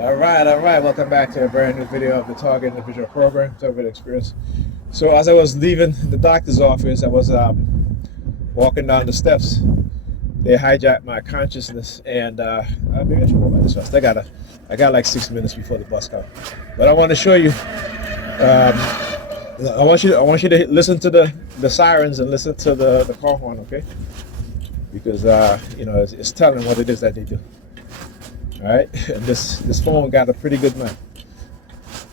All right, all right. Welcome back to a brand new video of the Target Individual Program, Target Experience. So, as I was leaving the doctor's office, I was walking down the steps. They hijacked my consciousness, and I'll be in trouble by this one. I got like 6 minutes before the bus comes. But I want to show you. I want you to listen to the sirens and listen to the car horn, okay? Because it's telling what it is that they do. All right, and this phone got a pretty good mic.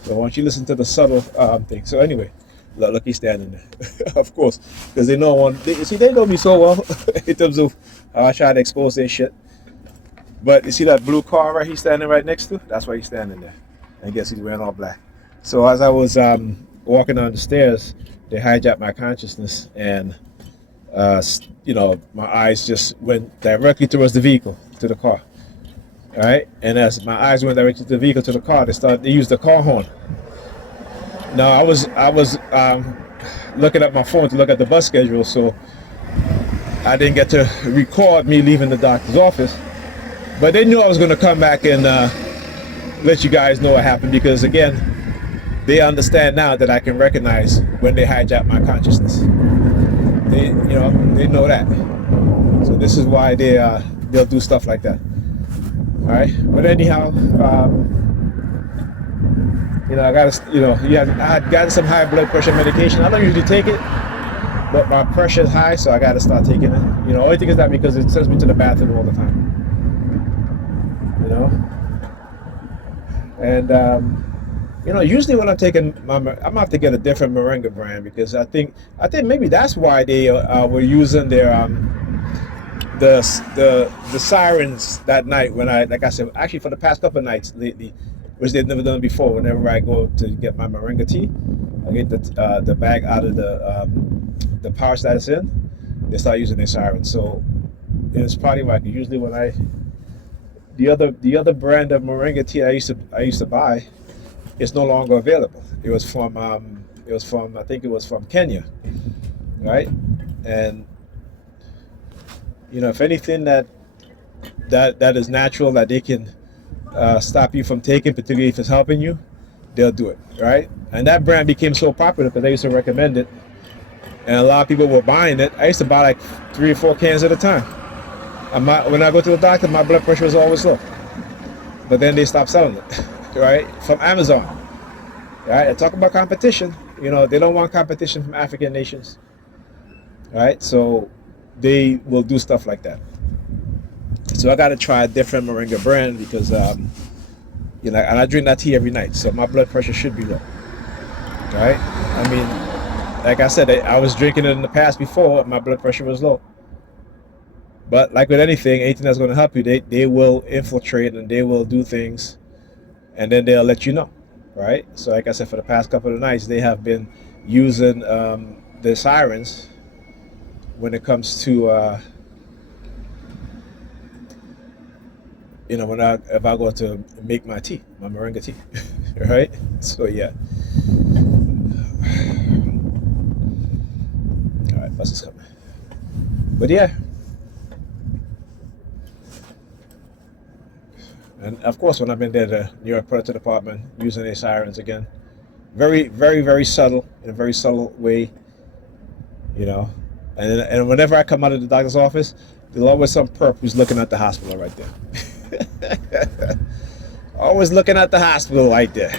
So I want you to listen to the subtle thing. So anyway, look, he's standing there, of course, because they know they know me so well in terms of how I try to expose their shit. But you see that blue car right he's standing right next to? That's why he's standing there. And I guess he's wearing all black. So as I was walking down the stairs, they hijacked my consciousness, and my eyes just went directly towards the vehicle, to the car. All right, and as my eyes went directly to the vehicle, to the car, they used the car horn. Now I was looking at my phone to look at the bus schedule, so I didn't get to record me leaving the doctor's office. But they knew I was going to come back and let you guys know what happened, because again, they understand now that I can recognize when they hijack my consciousness. They know that. So this is why they'll do stuff like that. All right, but anyhow, I had gotten some high blood pressure medication. I don't usually take it, but my pressure is high, so I got to start taking it. Only thing is that because it sends me to the bathroom all the time. And usually when I'm taking I'm gonna have to get a different Moringa brand, because I think maybe that's why they were using their the sirens that night when like I said, actually for the past couple of nights lately, which they've never done before. Whenever I go to get my Moringa tea, I get the bag out of the pouch that it's in. They start using their sirens. So it's probably why. Usually when the other brand of Moringa tea I used to buy, it's no longer available. It was from I think it was from Kenya, right? And if anything that is natural that they can stop you from taking, particularly if it's helping you, they'll do it, right? And that brand became so popular because they used to recommend it, and a lot of people were buying it. I used to buy like 3 or 4 cans at a time. When I go to the doctor, my blood pressure was always low, but then they stopped selling it, right? From Amazon, right? And talk about competition. They don't want competition from African nations, right? So they will do stuff like that. So I got to try a different Moringa brand because, and I drink that tea every night, so my blood pressure should be low, right? I mean, like I said, I was drinking it in the past before, my blood pressure was low. But like with anything that's going to help you, they will infiltrate and they will do things, and then they'll let you know, right? So like I said, for the past couple of nights, they have been using the sirens when it comes to if I go to make my tea, my Moringa tea, right? So yeah. All right, bus is coming. But yeah. And of course, when I've been there, the New York Police Department using their sirens again, very, very, very subtle, in a very subtle way, And whenever I come out of the doctor's office, there's always some perp who's looking at the hospital right there. Always looking at the hospital right there.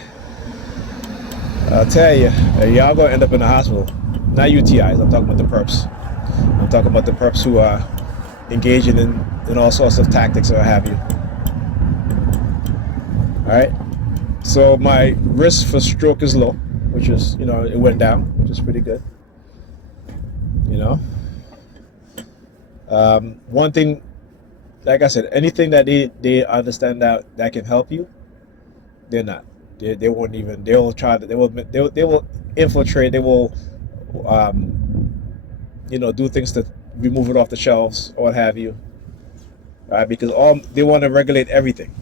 I'll tell you, y'all gonna end up in the hospital. Not UTIs. I'm talking about the perps. I'm talking about the perps who are engaging in all sorts of tactics or what have you. All right. So my risk for stroke is low, which is, it went down, which is pretty good. One thing, like I said, anything that they understand that can help you, they're not. They won't even. They'll try to. They will infiltrate. They will, do things to remove it off the shelves or what have you. Right? Because they want to regulate everything.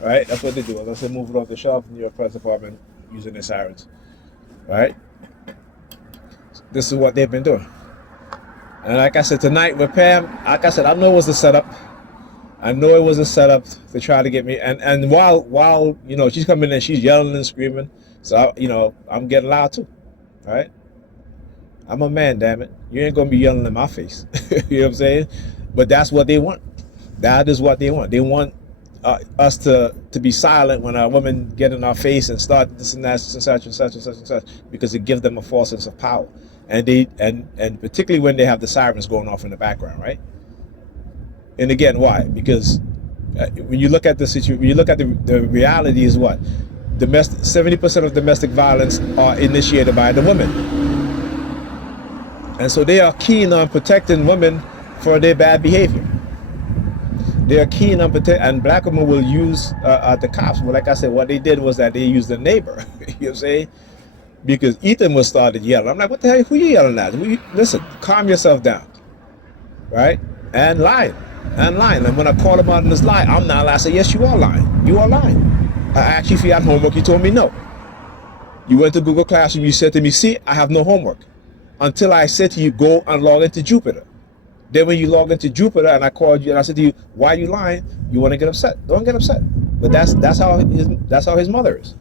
Right? That's what they do. Unless they move it off the shelf in your press department using their sirens. Right? This is what they've been doing. And like I said, tonight with Pam, like I said, I know it was the setup. I know it was a setup to try to get me. And while you know she's coming in, she's yelling and screaming. So you know I'm getting loud too. All right. I'm a man, damn it. You ain't gonna be yelling in my face. You know what I'm saying? But that's what they want. That is what they want. They want us to be silent when our women get in our face and start this and that, such and such and such and such and such, because it gives them a false sense of power. And and particularly when they have the sirens going off in the background, right? And again, why? Because when you look at the situation, when you look at the reality is what? 70% of domestic violence are initiated by the women. And so they are keen on protecting women for their bad behavior. They are keen on protecting, and black women will use the cops. But like I said, what they did was that they used the neighbor. You know what I'm saying? Because Ethan was started yelling. I'm like, what the hell? Who you yelling at? Listen, calm yourself down, right? And lying. And lying. And when I called him out on this lie, I'm not lying. I said, yes, you are lying. You are lying. I asked you if you had homework. You told me no. You went to Google Classroom. You said to me, see, I have no homework. Until I said to you, go and log into Jupiter. Then when you log into Jupiter and I called you and I said to you, why are you lying? You want to get upset. Don't get upset. But that's how his mother is.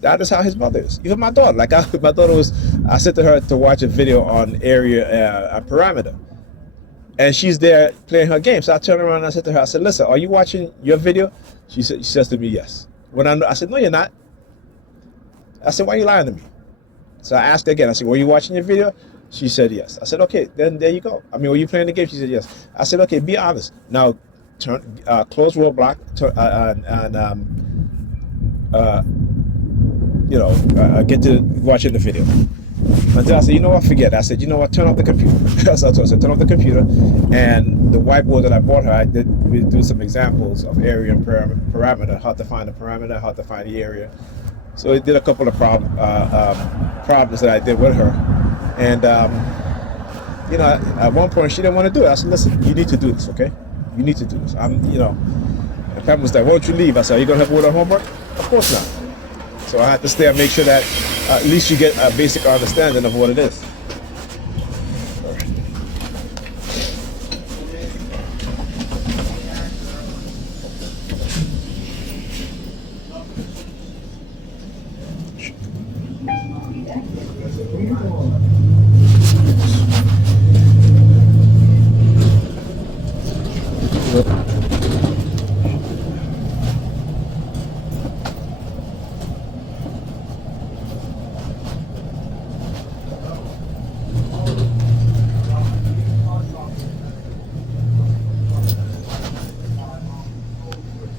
That is how his mother is. Even my daughter. My daughter I said to her to watch a video on area parameter. And she's there playing her game. So I turned around and I said to her, I said, listen, are you watching your video? She says to me, yes. I said, no, you're not. I said, why are you lying to me? So I asked her again. I said, were you watching your video? She said, yes. I said, okay, then there you go. I mean, were you playing the game? She said, yes. I said, okay, be honest. Now, close roadblock get to watching the video. Until I said, you know what, forget it. I said, you know what, turn off the computer. That's what I said, turn off the computer. And the whiteboard that I bought her, we do some examples of area and parameter, how to find the parameter, how to find the area. So it did a couple of problems that I did with her. And, at one point she didn't want to do it. I said, listen, you need to do this, okay? You need to do this. And Pam was like, won't you leave? I said, are you going to help with her homework? Of course not. So I had to stay and make sure that at least you get a basic understanding of what it is.